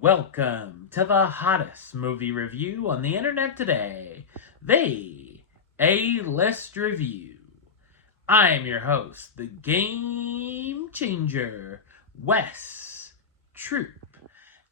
Welcome to the hottest movie review on the internet today, the A-List Review. I am your host, the Game Changer, Wes Troop.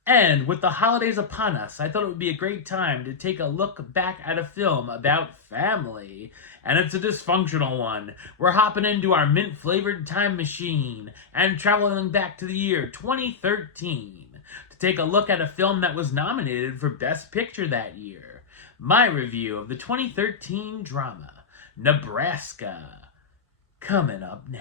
And with the holidays upon us, I thought it would be a great time to take a look back at a film about family. And it's a dysfunctional one. We're hopping into our mint-flavored time machine and traveling back to the year 2013 to take a look at a film that was nominated for Best Picture that year. My review of the 2013 drama, Nebraska, coming up now.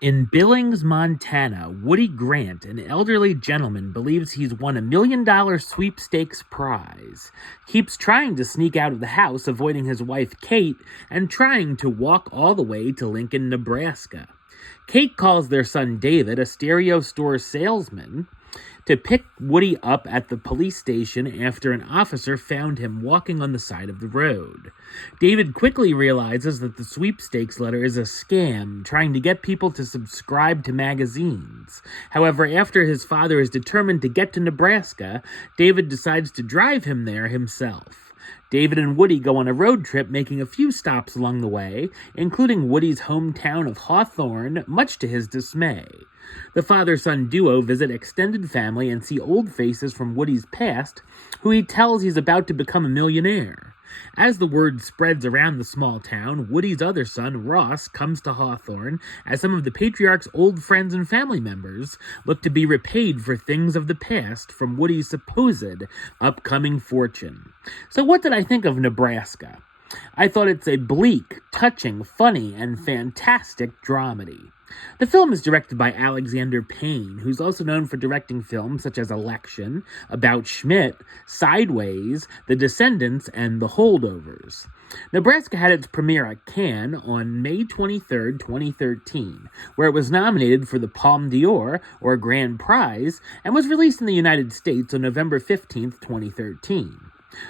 In Billings, Montana, Woody Grant, an elderly gentleman, believes he's won $1 million sweepstakes prize. Keeps trying to sneak out of the house, avoiding his wife Kate, and trying to walk all the way to Lincoln, Nebraska. Kate calls their son David, a stereo store salesman, to pick Woody up at the police station after an officer found him walking on the side of the road. David quickly realizes that the sweepstakes letter is a scam, trying to get people to subscribe to magazines. However, after his father is determined to get to Nebraska, David decides to drive him there himself. David and Woody go on a road trip, making a few stops along the way, including Woody's hometown of Hawthorne, much to his dismay. The father-son duo visit extended family and see old faces from Woody's past, who he tells he's about to become a millionaire. As the word spreads around the small town, Woody's other son, Ross, comes to Hawthorne as some of the patriarch's old friends and family members look to be repaid for things of the past from Woody's supposed upcoming fortune. So what did I think of Nebraska? I thought it's a bleak, touching, funny, and fantastic dramedy. The film is directed by Alexander Payne, who's also known for directing films such as Election, About Schmidt, Sideways, The Descendants, and The Holdovers. Nebraska had its premiere at Cannes on May 23, 2013, where it was nominated for the Palme d'Or, or Grand Prize, and was released in the United States on November 15, 2013.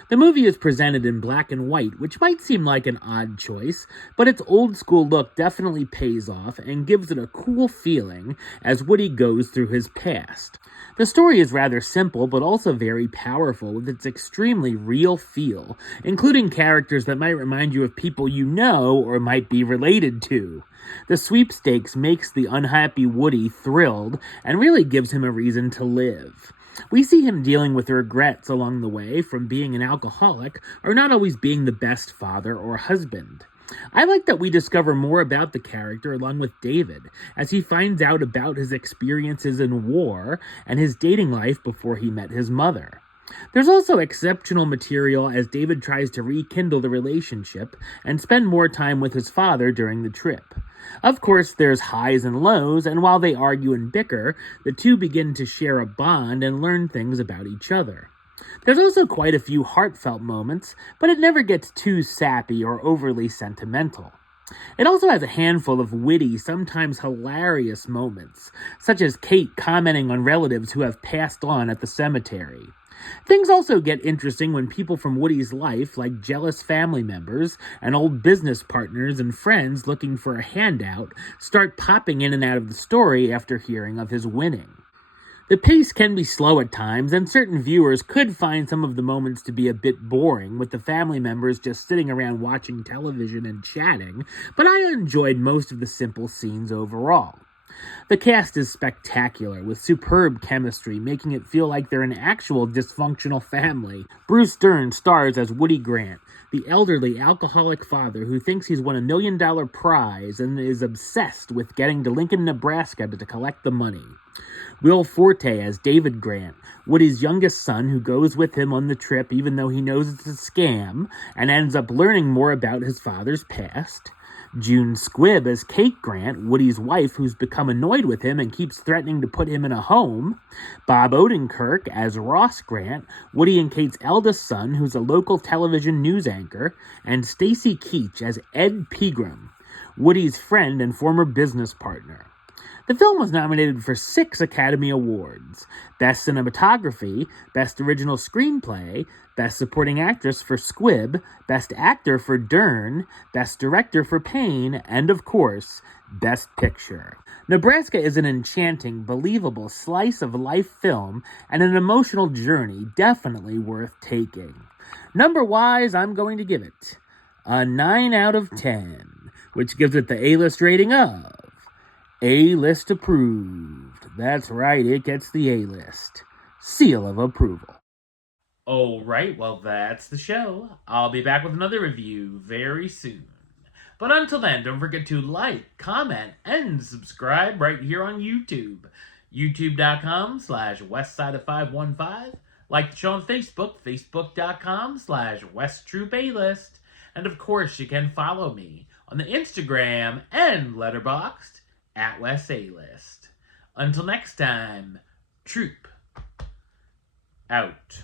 The movie is presented in black and white, which might seem like an odd choice, but its old-school look definitely pays off and gives it a cool feeling as Woody goes through his past. The story is rather simple, but also very powerful with its extremely real feel, including characters that might remind you of people you know or might be related to. The sweepstakes makes the unhappy Woody thrilled and really gives him a reason to live. We see him dealing with regrets along the way from being an alcoholic or not always being the best father or husband. I like that we discover more about the character along with David, as he finds out about his experiences in war and his dating life before he met his mother. There's also exceptional material as David tries to rekindle the relationship and spend more time with his father during the trip. Of course, there's highs and lows, and while they argue and bicker, the two begin to share a bond and learn things about each other. There's also quite a few heartfelt moments, but it never gets too sappy or overly sentimental. It also has a handful of witty, sometimes hilarious moments, such as Kate commenting on relatives who have passed on at the cemetery. Things also get interesting when people from Woody's life, like jealous family members and old business partners and friends looking for a handout, start popping in and out of the story after hearing of his winning. The pace can be slow at times, and certain viewers could find some of the moments to be a bit boring, with the family members just sitting around watching television and chatting, but I enjoyed most of the simple scenes overall. The cast is spectacular, with superb chemistry, making it feel like they're an actual dysfunctional family. Bruce Dern stars as Woody Grant, the elderly alcoholic father who thinks he's won $1 million prize and is obsessed with getting to Lincoln, Nebraska to collect the money. Will Forte as David Grant, Woody's youngest son who goes with him on the trip even though he knows it's a scam and ends up learning more about his father's past. June Squibb as Kate Grant, Woody's wife who's become annoyed with him and keeps threatening to put him in a home. Bob Odenkirk as Ross Grant, Woody and Kate's eldest son who's a local television news anchor. And Stacy Keach as Ed Pegram, Woody's friend and former business partner. The film was nominated for 6 Academy Awards: Best Cinematography, Best Original Screenplay, Best Supporting Actress for Squibb, Best Actor for Dern, Best Director for Payne, and of course, Best Picture. Nebraska is an enchanting, believable slice of life film and an emotional journey definitely worth taking. Number-wise, I'm going to give it a 9 out of 10, which gives it the A-list rating of A-list approved. That's right, it gets the A-list seal of approval. Alright, well that's the show. I'll be back with another review very soon. But until then, don't forget to like, comment, and subscribe right here on YouTube. YouTube.com/WestsideOf515. Like the show on Facebook, Facebook.com/WestTroopAlist. And of course, you can follow me on the Instagram and Letterboxd @WesAlist. Until next time, Troop out.